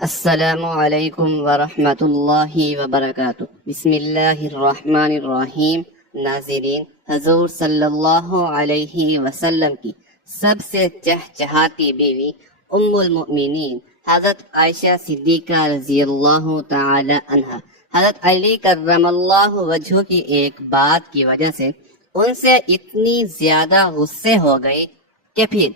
السلام علیکم ورحمۃ اللہ وبرکاتہ۔ بسم اللہ الرحمن الرحیم۔ ناظرین، حضور صلی اللہ علیہ وسلم کی سب سے چہچہاتی بیوی ام المؤمنین حضرت عائشہ صدیقہ رضی اللہ تعالی عنہا حضرت علی کرم اللہ وجہ کی ایک بات کی وجہ سے ان سے اتنی زیادہ غصے ہو گئے کہ پھر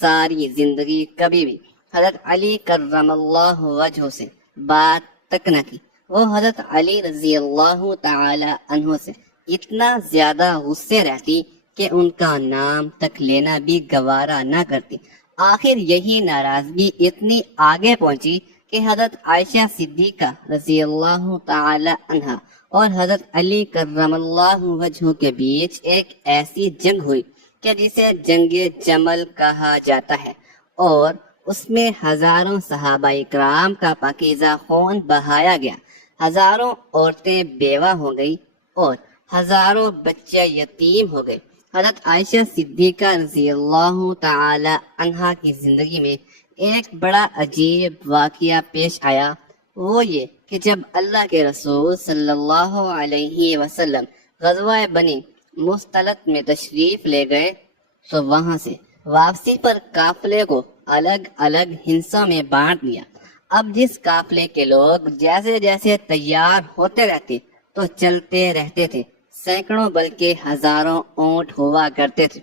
ساری زندگی کبھی بھی حضرت علی کرم اللہ وجہ سے بات تک نہ کی۔ وہ حضرت علی رضی اللہ تعالی عنہ سے اتنا زیادہ غصے رہتی کہ ان کا نام تک لینا بھی گوارا نہ کرتی۔ آخر یہی ناراضگی اتنی آگے پہنچی کہ حضرت عائشہ صدیقہ رضی اللہ تعالی عنہ اور حضرت علی کرم اللہ وجہ کے بیچ ایک ایسی جنگ ہوئی کہ جسے جنگ جمل کہا جاتا ہے، اور اس میں ہزاروں صحابہ کرام کا پاکیزہ خون بہایا گیا، ہزاروں عورتیں بیوہ ہو گئی اور ہزاروں بچے یتیم ہو گئے۔ حضرت عائشہ صدیقہ رضی اللہ تعالی عنہا کی زندگی میں ایک بڑا عجیب واقعہ پیش آیا۔ وہ یہ کہ جب اللہ کے رسول صلی اللہ علیہ وسلم غزوہ بنی مصطلق میں تشریف لے گئے تو وہاں سے واپسی پر قافلے کو الگ الگ حصوں میں بانٹ دیا۔ اب جس قافلے کے لوگ جیسے جیسے تیار ہوتے رہتے تو چلتے رہتے تھے، سینکڑوں بلکہ ہزاروں اونٹ ہوا کرتے تھے،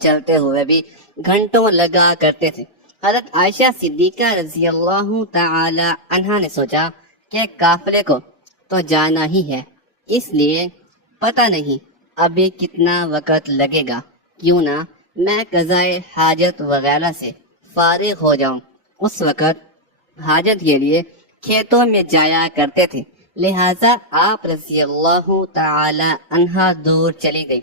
چلتے ہوئے بھی گھنٹوں لگا کرتے تھے۔ حضرت عائشہ صدیقہ رضی اللہ تعالی عنہا نے سوچا کہ قافلے کو تو جانا ہی ہے، اس لیے پتہ نہیں ابھی کتنا وقت لگے گا، کیوں نہ میں قضائے حاجت وغیرہ سے فارغ ہو جاؤں۔ اس وقت حاجت کے لیے کھیتوں میں جایا کرتے تھے، لہٰذا آپ رضی اللہ تعالی عنہا دور چلی گئی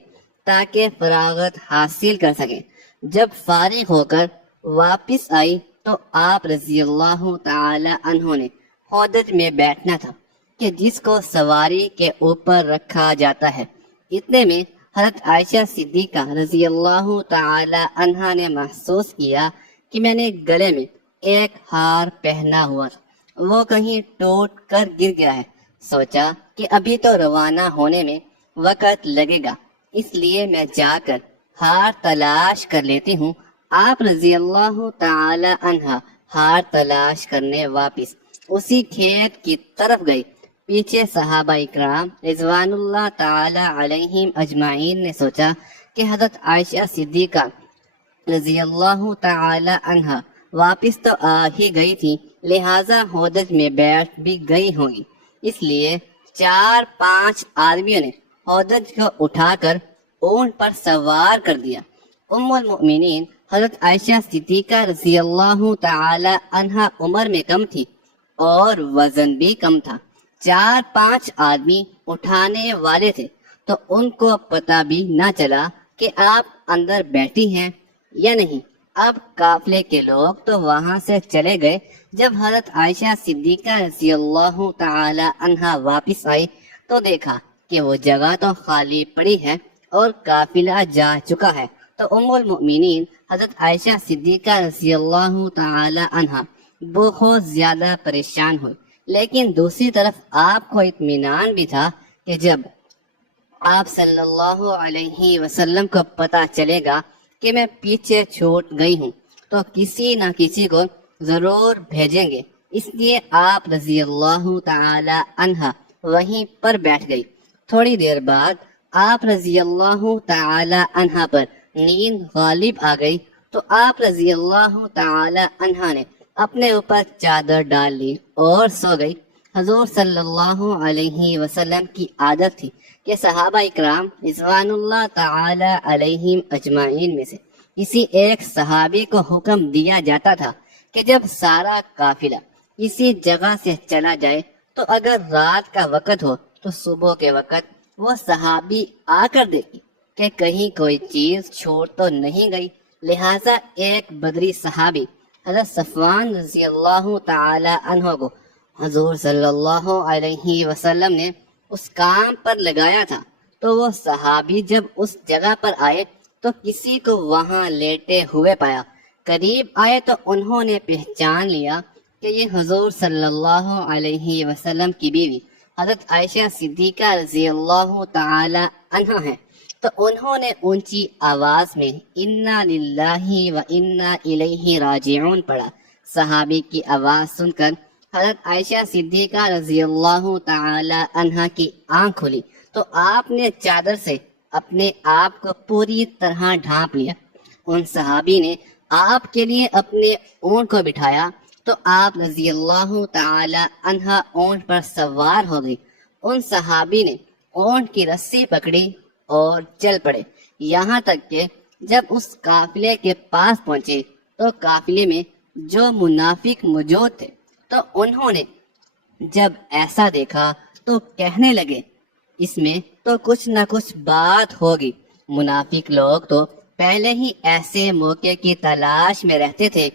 تاکہ فراغت حاصل کر سکیں۔ جب فارغ ہو کر واپس آئی تو آپ رضی اللہ تعالی عنہ نے ہودج میں بیٹھنا تھا کہ جس کو سواری کے اوپر رکھا جاتا ہے۔ اتنے میں حضرت عائشہ صدیقہ رضی اللہ تعالی عنہا نے محسوس کیا کہ میں نے گلے میں ایک ہار پہنا ہوا تھا، وہ کہیں ٹوٹ کر گر گیا ہے۔ سوچا کہ ابھی تو روانہ ہونے میں وقت لگے گا، اس لیے میں جا کر ہار تلاش کر لیتی ہوں۔ آپ رضی اللہ تعالی عنہا ہار تلاش کرنے واپس اسی کھیت کی طرف گئی۔ پیچھے صحابہ اکرام رضوان اللہ تعالی علیہم اجمعین نے سوچا کہ حضرت عائشہ صدیقہ رضی اللہ تعالی عنہا واپس تو آ ہی گئی تھی، لہٰذا ہودج میں بیٹھ بھی گئی ہوگی، اس لیے 4-5 آدمیوں نے ہودج کو اٹھا کر اونٹ پر سوار کر دیا۔ ام المؤمنین حضرت عائشہ صدیقہ رضی اللہ تعالی عنہا عمر میں کم تھی اور وزن بھی کم تھا۔ 4-5 آدمی اٹھانے والے تھے تو ان کو پتہ بھی نہ چلا کہ آپ اندر بیٹھی ہیں یا نہیں۔ اب قافلے کے لوگ تو وہاں سے چلے گئے۔ جب حضرت عائشہ صدیقہ رضی اللہ تعالی عنہا واپس آئی تو دیکھا کہ وہ جگہ تو خالی پڑی ہے اور قافلہ جا چکا ہے، تو ام المؤمنین حضرت عائشہ صدیقہ رضی اللہ تعالی عنہا بہت زیادہ پریشان ہوئی، لیکن دوسری طرف آپ کو اطمینان بھی تھا کہ جب آپ صلی اللہ علیہ وسلم کو پتہ چلے گا کہ میں پیچھے چھوٹ گئی ہوں تو کسی نہ کسی کو ضرور بھیجیں گے، اس لیے آپ رضی اللہ تعالی عنہا وہیں پر بیٹھ گئی۔ تھوڑی دیر بعد آپ رضی اللہ تعالی عنہا پر نیند غالب آ گئی تو آپ رضی اللہ تعالی عنہا نے اپنے اوپر چادر ڈال لی اور سو گئی۔ حضور صلی اللہ علیہ وسلم کی عادت تھی کہ صحابہ اکرام رضوان اللہ تعالی علیہم اجمعین میں سے کسی ایک صحابی کو حکم دیا جاتا تھا کہ جب سارا قافلہ کسی جگہ سے چلا جائے تو اگر رات کا وقت ہو تو صبح کے وقت وہ صحابی آ کر دیکھے کہ کہیں کوئی چیز چھوڑ تو نہیں گئی۔ لہٰذا ایک بدری صحابی حضرت صفوان رضی اللہ تعالی عنہ کو حضور صلی اللہ علیہ وسلم نے اس کام پر لگایا تھا، تو وہ صحابی جب اس جگہ پر آئے تو کسی کو وہاں لیٹے ہوئے پایا۔ قریب آئے تو انہوں نے پہچان لیا کہ یہ حضور صلی اللہ علیہ وسلم کی بیوی حضرت عائشہ صدیقہ رضی اللہ تعالی عنہا ہیں، تو انہوں نے اونچی آواز میں انا للہ و انا الیہ راجعون پڑھا۔ صحابی کی آواز سن کر حضرت عائشہ صدیقہ رضی اللہ تعالی عنہا کی آنکھ کھلی تو آپ نے چادر سے اپنے آپ کو پوری طرح ڈھانپ لیا۔ ان صحابی نے آپ کے لیے اپنے اونٹ کو بٹھایا تو آپ رضی اللہ تعالی عنہا اونٹ پر سوار ہو گئی۔ ان صحابی نے اونٹ کی رسی پکڑی اور چل پڑے، یہاں تک کہ جب اس قافلے کے پاس پہنچے تو قافلے میں جو منافق موجود تھے تو انہوں نے جب ایسا دیکھا تو کہنے لگے اس میں تو کچھ نہ کچھ بات ہوگی۔ منافق لوگ تو پہلے ہی ایسے موقع کی تلاش میں رہتے تھے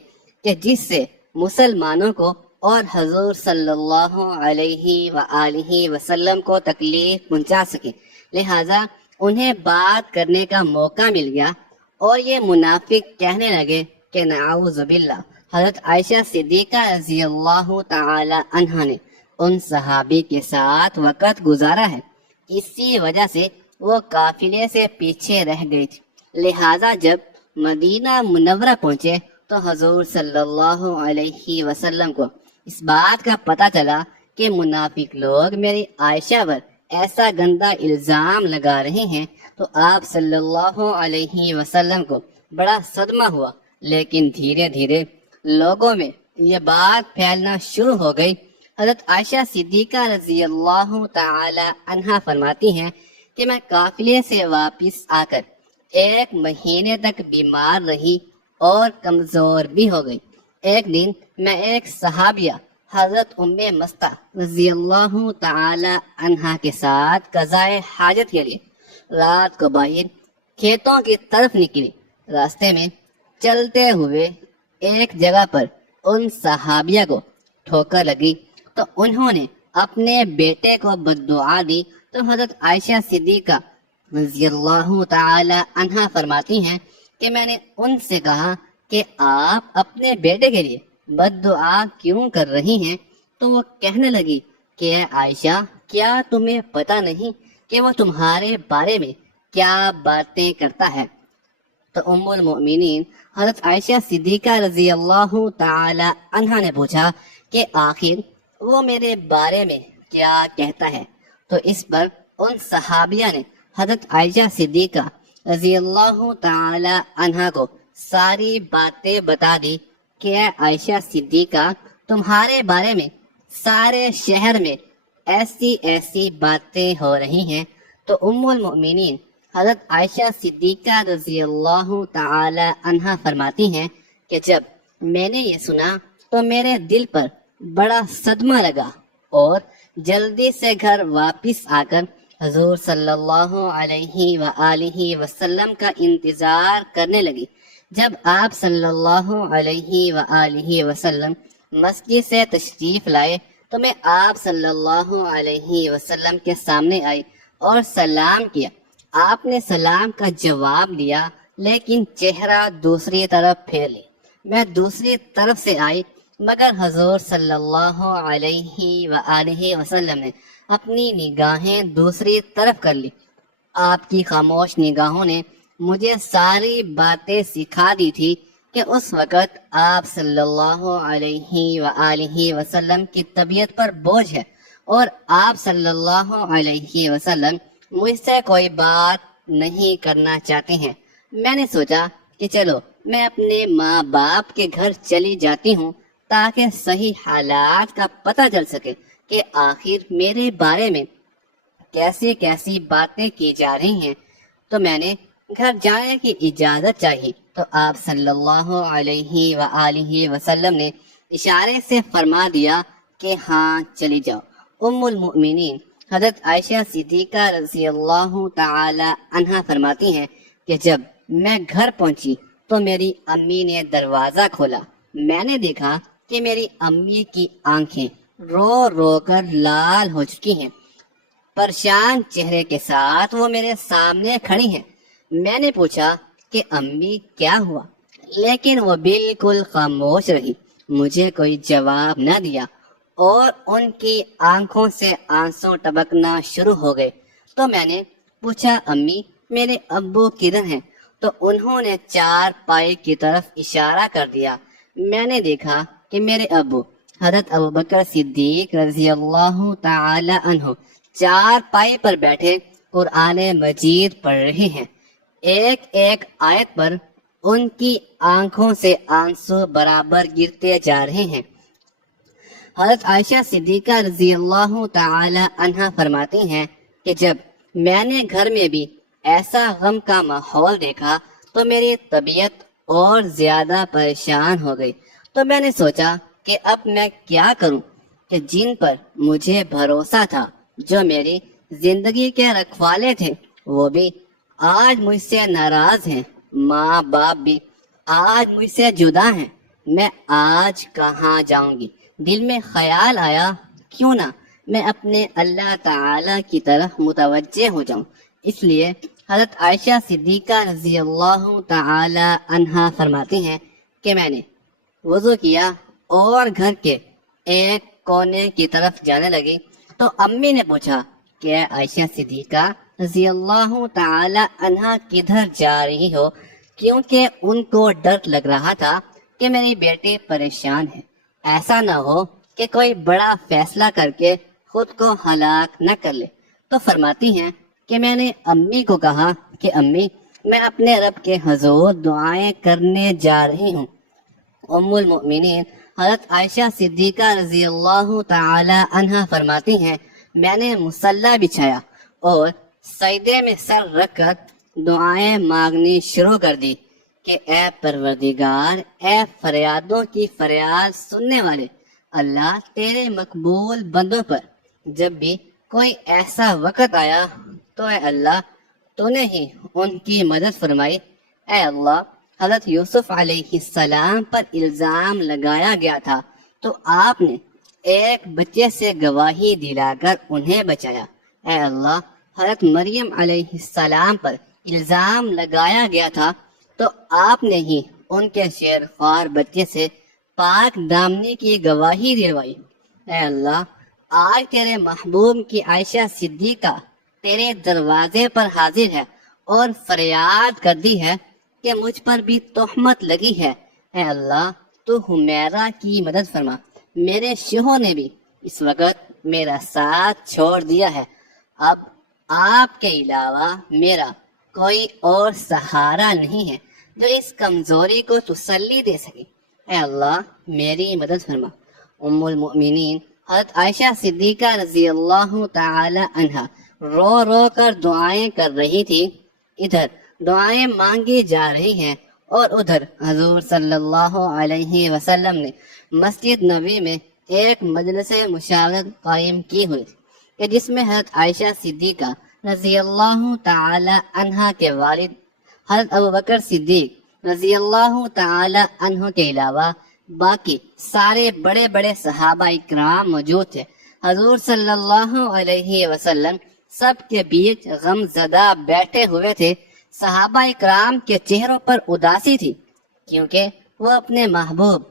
کہ جس سے مسلمانوں کو اور حضور صلی اللہ علیہ وآلہ وسلم کو تکلیف پہنچا سکے، لہذا انہیں بات کرنے کا موقع مل گیا اور یہ منافق کہنے لگے کہ نعوذ باللہ حضرت عائشہ صدیقہ رضی اللہ تعالی عنہا نے ان صحابی کے ساتھ وقت گزارا ہے، اسی وجہ سے وہ قافلے سے پیچھے رہ گئی تھی۔ لہذا جب مدینہ منورہ پہنچے تو حضور صلی اللہ علیہ وسلم کو اس بات کا پتہ چلا کہ منافق لوگ میری عائشہ پر ایسا گندا الزام لگا رہے ہیں، تو آپ صلی اللہ علیہ وسلم کو بڑا صدمہ ہوا، لیکن دھیرے دھیرے لوگوں میں یہ بات پھیلنا شروع ہو گئی۔ حضرت عائشہ صدیقہ رضی اللہ تعالی عنہا فرماتی ہیں کہ میں قافلے سے واپس آ کر 1 مہینے تک بیمار رہی اور کمزور بھی ہو گئی۔ ایک دن میں ایک صحابیہ حضرت ام مستہ رضی اللہ تعالی عنہا کے ساتھ قضائے حاجت کے لیے رات کو باہر کھیتوں کی طرف نکلی۔ راستے میں چلتے ہوئے ایک جگہ پر ان صحابیہ کو ٹھوکر لگی تو انہوں نے اپنے بیٹے کو بددعا دی، تو حضرت عائشہ صدیقہ رضی اللہ تعالی عنہا فرماتی ہیں کہ میں نے ان سے کہا کہ آپ اپنے بیٹے کے لیے بد دعا کیوں کر رہی ہیں؟ تو وہ کہنے لگی کہ اے عائشہ، کیا تمہیں پتہ نہیں کہ وہ تمہارے بارے میں کیا باتیں کرتا ہے؟ تو ام المؤمنین حضرت عائشہ صدیقہ رضی اللہ تعالی عنہا نے پوچھا کہ آخر وہ میرے بارے میں کیا کہتا ہے؟ تو اس پر ان صحابیہ نے حضرت عائشہ صدیقہ رضی اللہ تعالی عنہا کو ساری باتیں بتا دی کہ اے عائشہ صدیقہ، تمہارے بارے میں سارے شہر میں ایسی ایسی باتیں ہو رہی ہیں۔ تو ام المؤمنین حضرت عائشہ صدیقہ رضی اللہ تعالی عنہا فرماتی ہیں کہ جب میں نے یہ سنا تو میرے دل پر بڑا صدمہ لگا اور جلدی سے گھر واپس آ کر حضور صلی اللہ علیہ وآلہ وسلم کا انتظار کرنے لگی۔ جب آپ صلی اللہ علیہ وآلہ وسلم مسجد سے تشریف لائے تو میں آپ صلی اللہ علیہ وسلم کے سامنے آئی اور سلام کیا۔ آپ نے سلام کا جواب دیا لیکن چہرہ دوسری طرف پھیر لیا۔ میں دوسری طرف سے آئی مگر حضور صلی اللہ علیہ وآلہ وسلم نے اپنی نگاہیں دوسری طرف کر لی۔ آپ کی خاموش نگاہوں نے مجھے ساری باتیں سکھا دی تھی کہ اس وقت آپ صلی اللہ علیہ وآلہ وسلم کی طبیعت پر بوجھ ہے اور آپ صلی اللہ علیہ وسلم مجھ سے کوئی بات نہیں کرنا چاہتے ہیں۔ میں نے سوچا کہ چلو میں اپنے ماں باپ کے گھر چلی جاتی ہوں تاکہ صحیح حالات کا پتہ چل سکے کہ آخر میرے بارے میں کیسی کیسی باتیں کی جا رہی ہیں۔ تو میں نے گھر جانے کی اجازت چاہی تو آپ صلی اللہ علیہ وآلہ وسلم نے اشارے سے فرما دیا کہ ہاں چلی جاؤ۔ ام المؤمنین حضرت عائشہ صدیقہ رضی اللہ تعالی عنہا فرماتی ہیں کہ جب میں گھر پہنچی تو میری امی نے دروازہ کھولا۔ میں نے دیکھا کہ میری امی کی آنکھیں رو رو کر لال ہو چکی ہیں۔ پریشان چہرے کے ساتھ وہ میرے سامنے کھڑی ہیں۔ میں نے پوچھا کہ امی کیا ہوا، لیکن وہ بالکل خاموش رہی مجھے کوئی جواب نہ دیا اور ان کی آنکھوں سے آنسو ٹپکنا شروع ہو گئے۔ تو میں نے پوچھا امی میرے ابو کدھر ہیں؟ تو انہوں نے چار پائی کی طرف اشارہ کر دیا۔ میں نے دیکھا کہ میرے ابو حضرت ابوبکر صدیق رضی اللہ تعالی عنہ چار پائی پر بیٹھے قرآن مجید پڑھ رہے ہیں۔ ایک ایک آیت پر ان کی آنکھوں سے آنسو برابر گرتے جا رہے ہیں۔ حضرت عائشہ صدیقہ رضی اللہ تعالی عنہا فرماتی ہیں کہ جب میں نے گھر میں بھی ایسا غم کا ماحول دیکھا تو میری طبیعت اور زیادہ پریشان ہو گئی۔ تو میں نے سوچا کہ اب میں کیا کروں کہ جن پر مجھے بھروسہ تھا، جو میری زندگی کے رکھوالے تھے، وہ بھی آج مجھ سے ناراض ہیں، ماں باپ بھی آج مجھ سے جدا ہیں، میں آج کہاں جاؤں گی؟ دل میں خیال آیا کیوں نہ میں اپنے اللہ تعالی کی طرف متوجہ ہو جاؤں۔ اس لیے حضرت عائشہ صدیقہ رضی اللہ تعالی عنہا فرماتی ہیں کہ میں نے وضو کیا اور گھر کے ایک کونے کی طرف جانے لگی تو امی نے پوچھا کہ اے عائشہ صدیقہ رضی اللہ تعالی عنہا کدھر جا رہی ہو؟ کیونکہ ان کو ڈر لگ رہا تھا کہ میری بیٹی پریشان ہے، ایسا نہ ہو کہ کوئی بڑا فیصلہ کر کے خود کو ہلاک نہ کر لے۔ تو فرماتی ہیں کہ میں نے امی کو کہا کہ امی میں اپنے رب کے حضور دعائیں کرنے جا رہی ہوں۔ ام المؤمنین حضرت عائشہ صدیقہ رضی اللہ تعالی عنہا فرماتی ہیں میں نے مصلی بچھایا اور سجدے میں سر رکھ کر دعائیں مانگنی شروع کر دی کہ اے پروردگار، اے فریادوں کی فریاد سننے والے اللہ، تیرے مقبول بندوں پر جب بھی کوئی ایسا وقت آیا تو اے اللہ تو نے ہی ان کی مدد فرمائی۔ اے اللہ، حضرت یوسف علیہ السلام پر الزام لگایا گیا تھا تو آپ نے ایک بچے سے گواہی دلا کر انہیں بچایا۔ اے اللہ، حضرت مریم علیہ السلام پر الزام لگایا گیا تھا تو آپ نے ہی ان کے شیر خوار بچے سے پاک دامنی کی گواہی دلوائی۔ اے اللہ، آج تیرے محبوب کی عائشہ صدیقہ تیرے دروازے پر حاضر ہے اور فریاد کر دی ہے کہ مجھ پر بھی تہمت لگی ہے۔ اے اللہ، تو حمیرہ کی مدد فرما، میرے شوہر نے بھی اس وقت میرا ساتھ چھوڑ دیا ہے، اب آپ کے علاوہ میرا کوئی اور سہارا نہیں ہے جو اس کمزوری کو تسلی دے سکے۔ اے اللہ، میری مدد فرما۔ ام المؤمنین حضرت عائشہ صدیقہ رضی اللہ تعالی عنہا رو رو کر دعائیں کر رہی تھی۔ ادھر دعائیں مانگی جا رہی ہیں اور ادھر حضور صلی اللہ علیہ وسلم نے مسجد نبوی میں ایک مجلس مشاورت قائم کی ہوئی کہ جس میں حضرت عائشہ صدیقہ رضی اللہ تعالی عنہا کے والد حضرت ابوبکر صدیق رضی اللہ تعالی عنہ کے علاوہ باقی سارے بڑے بڑے صحابہ اکرام موجود تھے۔ حضور صلی اللہ علیہ وسلم سب کے بیچ غم زدہ بیٹھے ہوئے تھے۔ صحابہ اکرام کے چہروں پر اداسی تھی کیونکہ وہ اپنے محبوب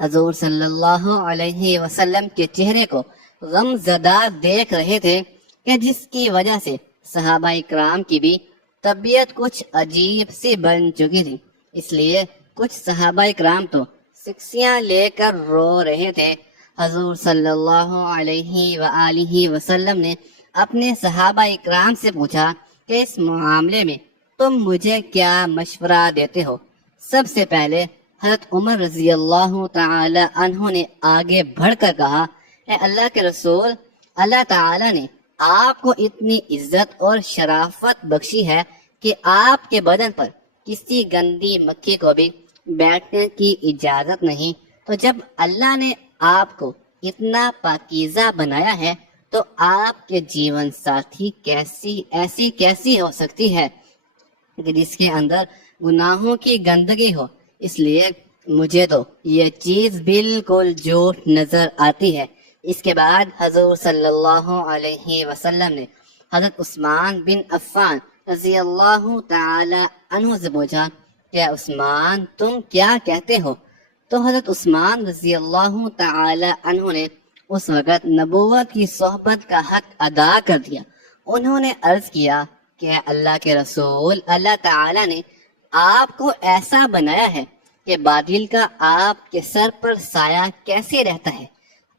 حضور صلی اللہ علیہ وسلم کے چہرے کو غم زدہ دیکھ رہے تھے کہ جس کی وجہ سے صحابہ اکرام کی بھی طبیعت کچھ عجیب سی بن چکی تھی۔ اس لیے کچھ صحابہ اکرام تو سکسیاں لے کر رو رہے تھے۔ حضور صلی اللہ علیہ وآلہ وسلم نے اپنے صحابہ اکرام سے پوچھا کہ اس معاملے میں تم مجھے کیا مشورہ دیتے ہو؟ سب سے پہلے حضرت عمر رضی اللہ تعالی عنہ نے آگے بڑھ کر کہا، اے اللہ کے رسول، اللہ تعالی نے آپ کو اتنی عزت اور شرافت بخشی ہے کہ آپ کے بدن پر کسی گندی مکھی کو بھی بیٹھنے کی اجازت نہیں، تو جب اللہ نے آپ کو اتنا پاکیزہ بنایا ہے تو آپ کے جیون ساتھی کیسی ہو سکتی ہے کہ جس کے اندر گناہوں کی گندگی ہو؟ اس لیے مجھے تو یہ چیز بالکل جھوٹ نظر آتی ہے۔ اس کے بعد حضور صلی اللہ علیہ وسلم نے حضرت عثمان بن عفان رضی اللہ تعالی عنہ سے پوچھا کہ عثمان تم کیا کہتے ہو؟ تو حضرت عثمان رضی اللہ تعالی عنہ نے اس وقت نبوت کی صحبت کا حق ادا کر دیا۔ انہوں نے عرض کیا کہ اے اللہ کے رسول، اللہ تعالی نے آپ کو ایسا بنایا ہے کہ باطل کا آپ کے سر پر سایہ کیسے رہتا ہے؟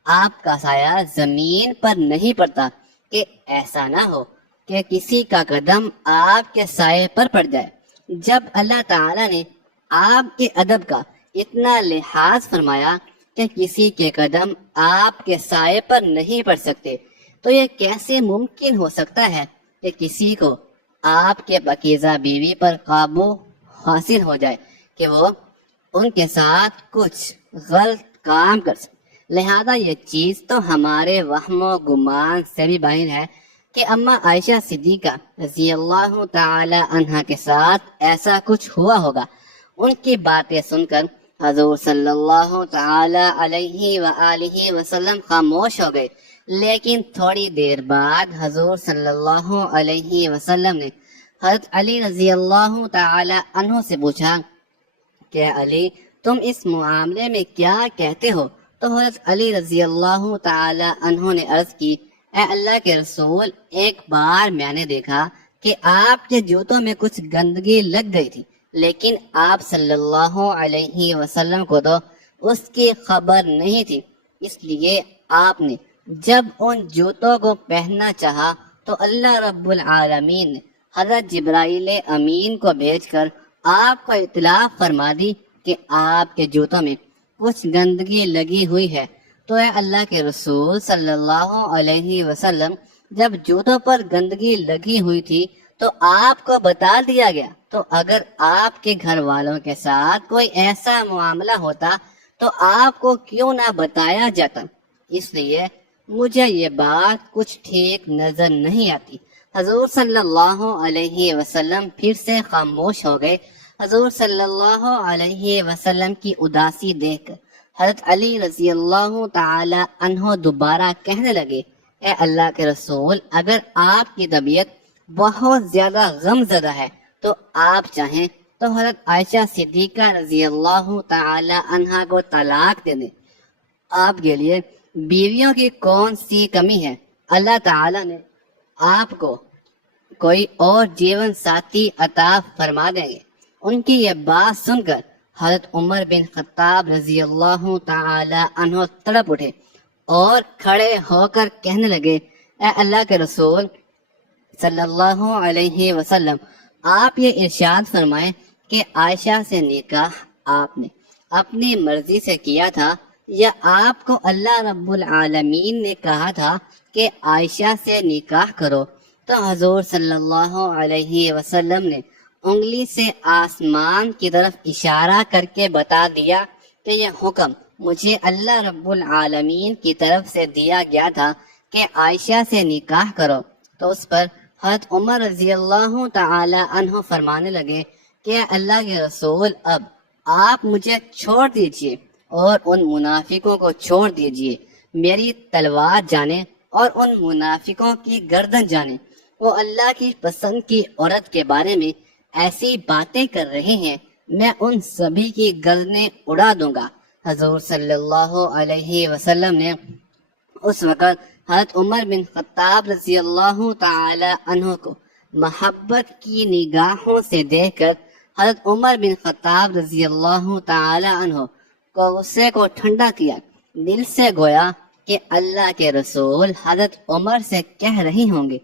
آپ کا سایہ زمین پر نہیں پڑتا، کہ ایسا نہ ہو کہ کسی کا قدم آپ کے سائے پر پڑ جائے۔ جب اللہ تعالی نے آپ کے ادب کا اتنا لحاظ فرمایا کہ کسی کے قدم آپ کے سائے پر نہیں پڑ سکتے، تو یہ کیسے ممکن ہو سکتا ہے کہ کسی کو آپ کے پاکیزہ بیوی پر قابو حاصل ہو جائے کہ وہ ان کے ساتھ کچھ غلط کام کر سکے؟ لہذا یہ چیز تو ہمارے وہم و گمان سے بھی باہر ہے کہ اماں عائشہ صدیقہ رضی اللہ تعالی عنہا کے ساتھ ایسا کچھ ہوا ہوگا۔ ان کی باتیں سن کر حضور صلی اللہ تعالی علیہ وآلہ وسلم خاموش ہو گئے، لیکن تھوڑی دیر بعد حضور صلی اللہ علیہ وسلم نے حضرت علی رضی اللہ تعالی عنہ سے پوچھا کہ علی، تم اس معاملے میں کیا کہتے ہو؟ تو حضرت علی رضی اللہ تعالی عنہ نے عرض کی، اے اللہ کے رسول، ایک بار میں نے دیکھا کہ آپ کے جوتوں میں کچھ گندگی لگ گئی تھی، لیکن آپ صلی اللہ علیہ وسلم کو تو اس کی خبر نہیں تھی، اس لیے آپ نے جب ان جوتوں کو پہننا چاہا تو اللہ رب العالمین نے حضرت جبرائیل امین کو بھیج کر آپ کو اطلاع فرما دی کہ آپ کے جوتوں میں کچھ گندگی لگی ہوئی ہے۔ تو اے اللہ کے رسول صلی اللہ علیہ وسلم، جب جوتوں پر گندگی لگی ہوئی تھی تو آپ کو بتا دیا گیا، تو اگر آپ کے گھر والوں کے ساتھ کوئی ایسا معاملہ ہوتا تو آپ کو کیوں نہ بتایا جاتا؟ اس لیے مجھے یہ بات کچھ ٹھیک نظر نہیں آتی۔ حضور صلی اللہ علیہ وسلم پھر سے خاموش ہو گئے۔ حضور صلی اللہ علیہ وسلم کی اداسی دیکھ کر حضرت علی رضی اللہ تعالی عنہ دوبارہ کہنے لگے، اے اللہ کے رسول، اگر آپ کی طبیعت بہت زیادہ غم زدہ ہے تو آپ چاہیں تو حضرت عائشہ صدیقہ رضی اللہ تعالی عنہا کو طلاق دے دیں۔ آپ کے لیے بیویوں کی کون سی کمی ہے؟ اللہ تعالی نے آپ کو کوئی اور جیون ساتھی عطا فرما دیں گے۔ ان کی یہ بات سن کر حضرت عمر بن خطاب رضی اللہ تعالی عنہ تڑپ اٹھے اور کھڑے ہو کر کہنے لگے، اے اللہ کے رسول صلی اللہ علیہ وسلم، آپ یہ ارشاد فرمائیں کہ عائشہ سے نکاح آپ نے اپنی مرضی سے کیا تھا یا آپ کو اللہ رب العالمین نے کہا تھا کہ عائشہ سے نکاح کرو؟ تو حضور صلی اللہ علیہ وسلم نے انگلی سے آسمان کی طرف اشارہ کر کے بتا دیا کہ یہ حکم مجھے اللہ رب العالمین کی طرف سے دیا گیا تھا کہ عائشہ سے نکاح کرو۔ تو اس پر حضرت عمر رضی اللہ تعالی عنہ فرمانے لگے کہ اللہ کے رسول، اب آپ مجھے چھوڑ دیجئے اور ان منافقوں کو چھوڑ دیجئے، میری تلوار جانے اور ان منافقوں کی گردن جانے۔ وہ اللہ کی پسند کی عورت کے بارے میں ایسی باتیں کر رہے ہیں، میں ان سبھی کی گردنیں اڑا دوں گا۔ حضور صلی اللہ علیہ وسلم نے اس وقت حضرت عمر بن خطاب رضی اللہ تعالی عنہ کو محبت کی نگاہوں سے دیکھ کر حضرت عمر بن خطاب رضی اللہ تعالی عنہ کو غصے کو ٹھنڈا کیا، دل سے گویا کہ اللہ کے رسول حضرت عمر سے کہہ رہی ہوں گے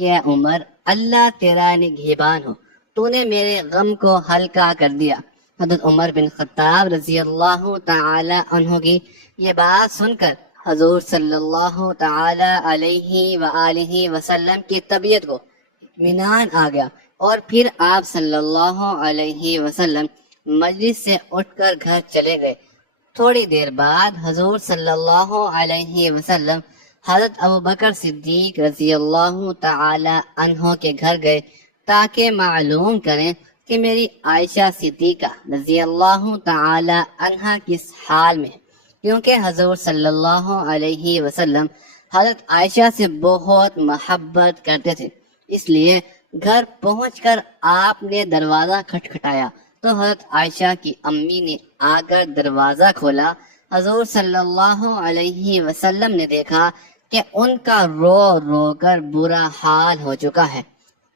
کہ اے عمر، اللہ تیرا نگہبان ہو، تو نے میرے غم کو ہلکا کر دیا۔ حضرت عمر بن خطاب رضی اللہ تعالی عنہ کی یہ بات سن کر حضور صلی اللہ تعالی علیہ وآلہ وسلم کی طبیعت کو اطمینان آ گیا، اور پھر آپ صلی اللہ علیہ وسلم مجلس سے اٹھ کر گھر چلے گئے۔ تھوڑی دیر بعد حضور صلی اللہ علیہ وسلم حضرت ابوبکر صدیق رضی اللہ تعالی عنہ کے گھر گئے تاکہ معلوم کریں کہ میری عائشہ صدیقہ رضی اللہ تعالی عنہ کس حال میں ہے، کیونکہ حضور صلی اللہ علیہ وسلم حضرت عائشہ سے بہت محبت کرتے تھے۔ اس لیے گھر پہنچ کر آپ نے دروازہ کھٹکھٹایا تو حضرت عائشہ کی امی نے آ کر دروازہ کھولا۔ حضور صلی اللہ علیہ وسلم نے دیکھا کہ ان کا رو رو کر برا حال ہو چکا ہے،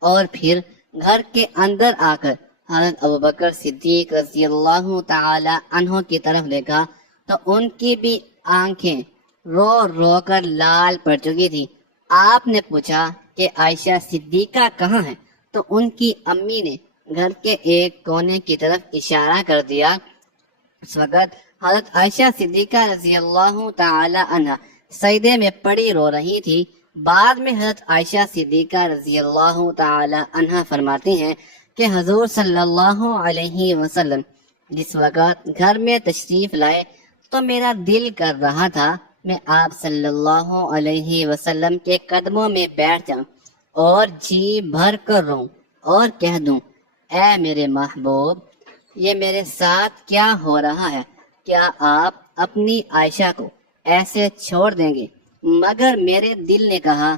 اور پھر گھر کے اندر آ کر حضرت ابوبکر صدیق رضی اللہ تعالی عنہ کی طرف دیکھا تو ان کی بھی آنکھیں رو رو کر لال پڑ چکی تھی۔ آپ نے پوچھا کہ عائشہ صدیقہ کہاں ہے؟ تو ان کی امی نے گھر کے ایک کونے کی طرف اشارہ کر دیا۔ اس وقت حضرت عائشہ صدیقہ رضی اللہ تعالی عنہ سجدے میں پڑی رو رہی تھی۔ بعد میں حضرت عائشہ صدیقہ رضی اللہ تعالی عنہ فرماتی ہیں کہ حضور صلی اللہ علیہ وسلم جس وقت گھر میں تشریف لائے تو میرا دل کر رہا تھا میں آپ صلی اللہ علیہ وسلم کے قدموں میں بیٹھ جاؤں اور جی بھر کر روں اور کہہ دوں، اے میرے محبوب، یہ میرے ساتھ کیا ہو رہا ہے؟ کیا آپ اپنی عائشہ کو ایسے چھوڑ دیں گے؟ مگر میرے دل نے کہا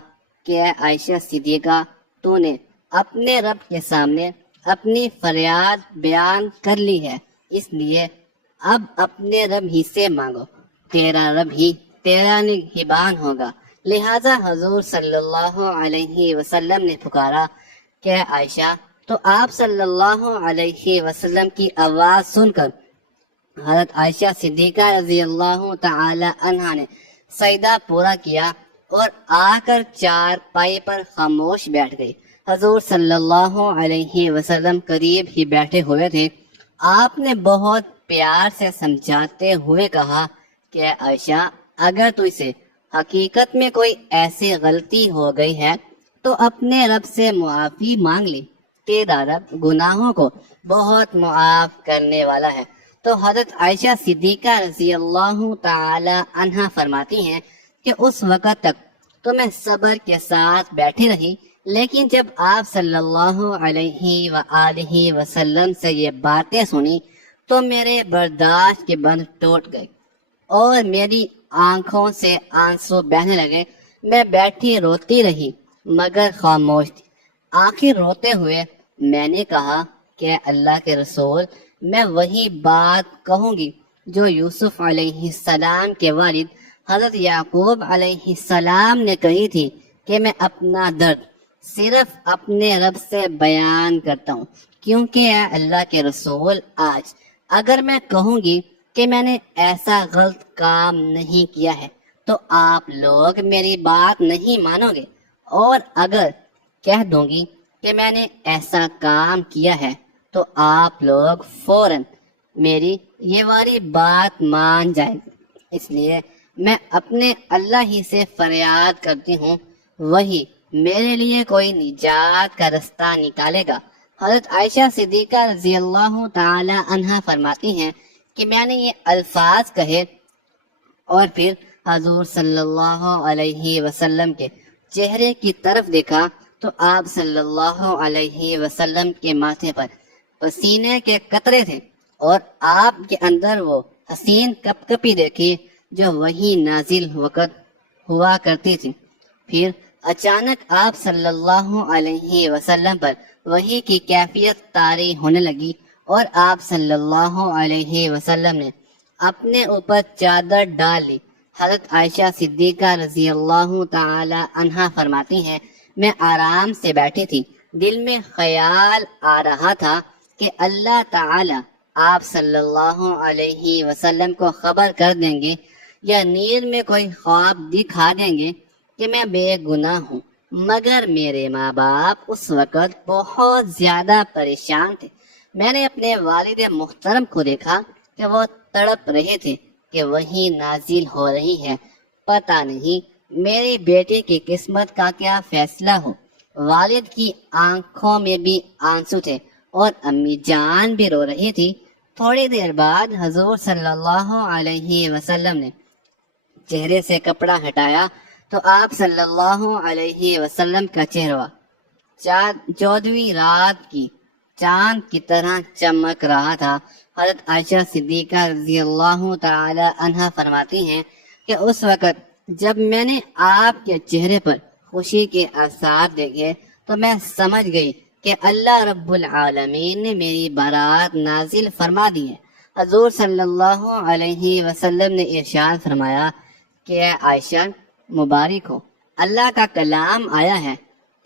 کہ اے عائشہ صدیقہ، تو نے اپنے رب کے سامنے اپنی فریاد بیان کر لی ہے، اس لیے اب اپنے رب ہی سے مانگو، تیرا رب ہی تیرا نگہبان ہوگا۔ لہذا حضور صلی اللہ علیہ وسلم نے پکارا کہ اے عائشہ، تو آپ صلی اللہ علیہ وسلم کی آواز سن کر حضرت عائشہ صدیقہ رضی اللہ تعالی عنہا نے سجدہ پورا کیا اور آ کر چار پائی پر خاموش بیٹھ گئی۔ حضور صلی اللہ علیہ وسلم قریب ہی بیٹھے ہوئے تھے۔ آپ نے بہت پیار سے سمجھاتے ہوئے کہا کہ اے عائشہ، اگر تو اسے حقیقت میں کوئی ایسی غلطی ہو گئی ہے تو اپنے رب سے معافی مانگ لی، تیرا رب گناہوں کو بہت معاف کرنے والا ہے۔ تو حضرت عائشہ صدیقہ رضی اللہ تعالی عنہا فرماتی ہیں کہ اس وقت تک تو میں صبر کے ساتھ بیٹھی رہی، لیکن جب آپ صلی اللہ علیہ وآلہ وسلم سے یہ باتیں سنی تو میرے برداشت کے بند ٹوٹ گئے اور میری آنکھوں سے آنسو بہنے لگے۔ میں بیٹھی روتی رہی مگر خاموش تھی۔ آخر روتے ہوئے میں نے کہا کہ اللہ کے رسول، میں وہی بات کہوں گی جو یوسف علیہ السلام کے والد حضرت یعقوب علیہ السلام نے کہی تھی کہ میں اپنا درد صرف اپنے رب سے بیان کرتا ہوں، کیونکہ اے اللہ کے رسول، آج اگر میں کہوں گی کہ میں نے ایسا غلط کام نہیں کیا ہے تو آپ لوگ میری بات نہیں مانو گے، اور اگر کہہ دوں گی کہ میں نے ایسا کام کیا ہے تو آپ لوگ فوراً میری یہ والی بات مان جائیں گے۔ اس لیے میں اپنے اللہ ہی سے فریاد کرتی ہوں، وہی میرے لیے کوئی نجات کا رستہ نکالے گا۔ حضرت عائشہ صدیقہ رضی اللہ تعالی عنہا فرماتی ہیں کہ میں نے یہ الفاظ کہے اور پھر حضور صلی اللہ علیہ وسلم کے چہرے کی طرف دیکھا تو آپ صلی اللہ علیہ وسلم کے ماتھے پر پسینے کے قطرے تھے، اور آپ کے اندر وہ حسین کپ کپی دیکھی جو وہی نازل وقت ہوا کرتی تھی۔ پھر اچانک آپ صلی اللہ علیہ وسلم پر وحی کی کیفیت طاری ہونے لگی اور آپ صلی اللہ علیہ وسلم نے اپنے اوپر چادر ڈال لی۔ حضرت عائشہ صدیقہ رضی اللہ تعالی عنہا فرماتی ہیں، میں آرام سے بیٹھی تھی، دل میں خیال آ رہا تھا کہ اللہ تعالی آپ صلی اللہ علیہ وسلم کو خبر کر دیں گے یا نیند میں کوئی خواب دکھا دیں گے کہ میں بے گناہ ہوں۔ مگر میرے ماں باپ اس وقت بہت زیادہ پریشان تھے۔ میں نے اپنے والد محترم کو دیکھا کہ وہ تڑپ رہے تھے کہ وہی نازل ہو رہی ہے، پتہ نہیں میری بیٹی کی قسمت کا کیا فیصلہ ہو۔ والد کی آنکھوں میں بھی آنسو تھے اور امی جان بھی رو رہی تھی۔ تھوڑی دیر بعد حضور صلی اللہ علیہ وسلم نے چہرے سے کپڑا ہٹایا تو آپ صلی اللہ علیہ وسلم کا چہرہ 14ویں رات کی چاند کی طرح چمک رہا تھا۔ حضرت عائشہ صدیقہ رضی اللہ تعالی عنہا فرماتی ہیں کہ اس وقت جب میں نے آپ کے چہرے پر خوشی کے آثار دیکھے تو میں سمجھ گئی کہ اللہ رب العالمین نے میری برات نازل فرما دی ہے۔ حضور صلی اللہ علیہ وسلم نے ارشاد فرمایا کہ اے عائشہ مبارک ہو، اللہ کا کلام آیا ہے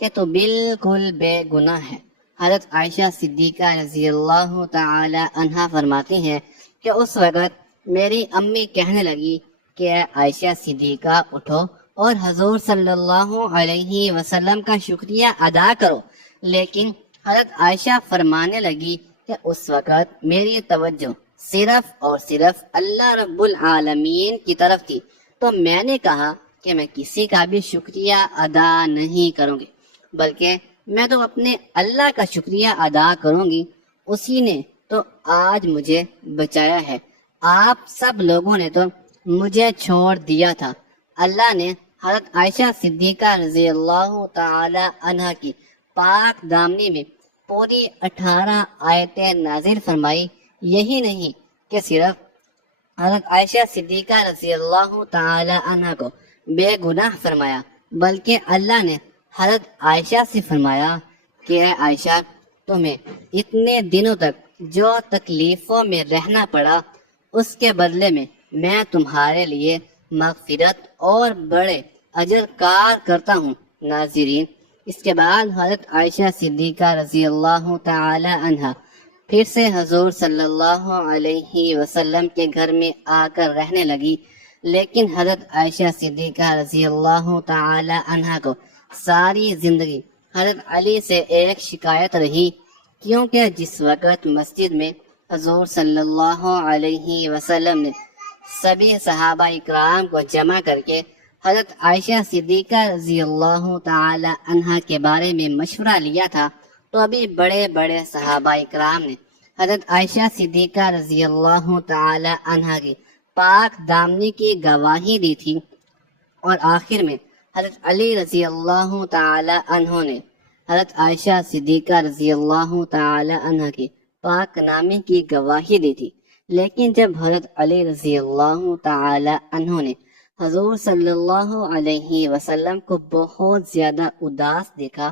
کہ تو بالکل بے گناہ ہے۔ حضرت عائشہ صدیقہ رضی اللہ تعالی عنہا فرماتی ہیں کہ اس وقت میری امی کہنے لگی کہ اے عائشہ صدیقہ اٹھو اور حضور صلی اللہ علیہ وسلم کا شکریہ ادا کرو، لیکن حضرت عائشہ فرمانے لگی کہ اس وقت میری توجہ صرف اور صرف اللہ رب العالمین کی طرف تھی، تو میں نے کہا کہ میں کسی کا بھی شکریہ ادا نہیں کروں گی، بلکہ میں تو اپنے اللہ کا شکریہ ادا کروں گی، اسی نے تو آج مجھے بچایا ہے، آپ سب لوگوں نے تو مجھے چھوڑ دیا تھا۔ اللہ نے حضرت عائشہ صدیقہ رضی اللہ تعالی عنہ کی پاک دامنی میں پوری 18 آیتیں نازل فرمائی۔ یہی نہیں کہ صرف حضرت عائشہ صدیقہ رضی اللہ تعالی عنہ کو بے گناہ فرمایا، بلکہ اللہ نے حضرت عائشہ سے فرمایا کہ اے عائشہ تمہیں اتنے دنوں تک جو تکلیفوں میں رہنا پڑا، اس کے بدلے میں تمہارے لیے مغفرت اور بڑے اجر کار کرتا ہوں۔ ناظرین، اس کے بعد حضرت عائشہ صدیقہ رضی اللہ تعالی عنہ پھر سے حضور صلی اللہ علیہ وسلم کے گھر میں آ کر رہنے لگی، لیکن حضرت عائشہ صدیقہ رضی اللہ تعالی عنہ کو ساری زندگی حضرت علی سے ایک شکایت رہی، کیونکہ جس وقت مسجد میں حضور صلی اللہ علیہ وسلم نے سبھی صحابہ اکرام کو جمع کر کے حضرت عائشہ صدیقہ رضی اللہ تعالی عنہ کے بارے میں مشورہ لیا تھا، تو ابھی بڑے بڑے صحابہ اکرام نے حضرت عائشہ صدیقہ رضی اللہ تعالی عنہ کی پاک دامنی کی گواہی دی تھی، اور آخر میں حضرت علی رضی اللہ تعالی عنہ نے حضرت عائشہ صدیقہ رضی اللہ تعالی عنہ کی پاک نامی کی گواہی دی تھی۔ لیکن جب حضرت علی رضی اللہ تعالی عنہ نے حضور صلی اللہ علیہ وسلم کو بہت زیادہ اداس دیکھا،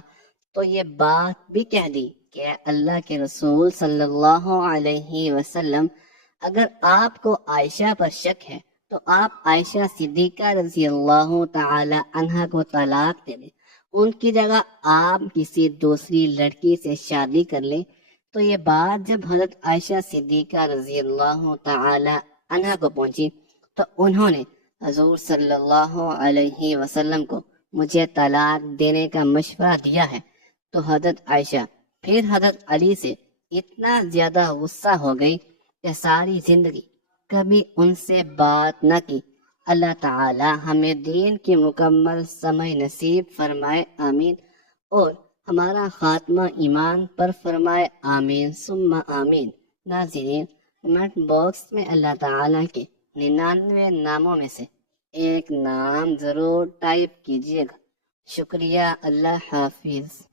تو یہ بات بھی کہہ دی کہ اے اللہ کے رسول صلی اللہ علیہ وسلم، اگر آپ کو عائشہ پر شک ہے تو آپ عائشہ صدیقہ رضی اللہ تعالی عنہ کو طلاق دے دیں، ان کی جگہ آپ کسی دوسری لڑکی سے شادی کر لیں۔ تو یہ بات جب حضرت عائشہ صدیقہ رضی اللہ تعالی عنہ کو پہنچی، تو انہوں نے حضور صلی اللہ علیہ وسلم کو مجھے طلاق دینے کا مشورہ دیا ہے۔ تو حضرت عائشہ پھر حضرت علی سے اتنا زیادہ غصہ ہو گئی کہ ساری زندگی کبھی ان سے بات نہ کی۔ اللہ تعالی ہمیں دین کی مکمل سمجھ نصیب فرمائے، آمین، اور ہمارا خاتمہ ایمان پر فرمائے، آمین ثم آمین۔ ناظرین، کمنٹ باکس میں اللہ تعالی کے 99 ناموں میں سے ایک نام ضرور ٹائپ کیجیے گا۔ شکریہ، اللہ حافظ۔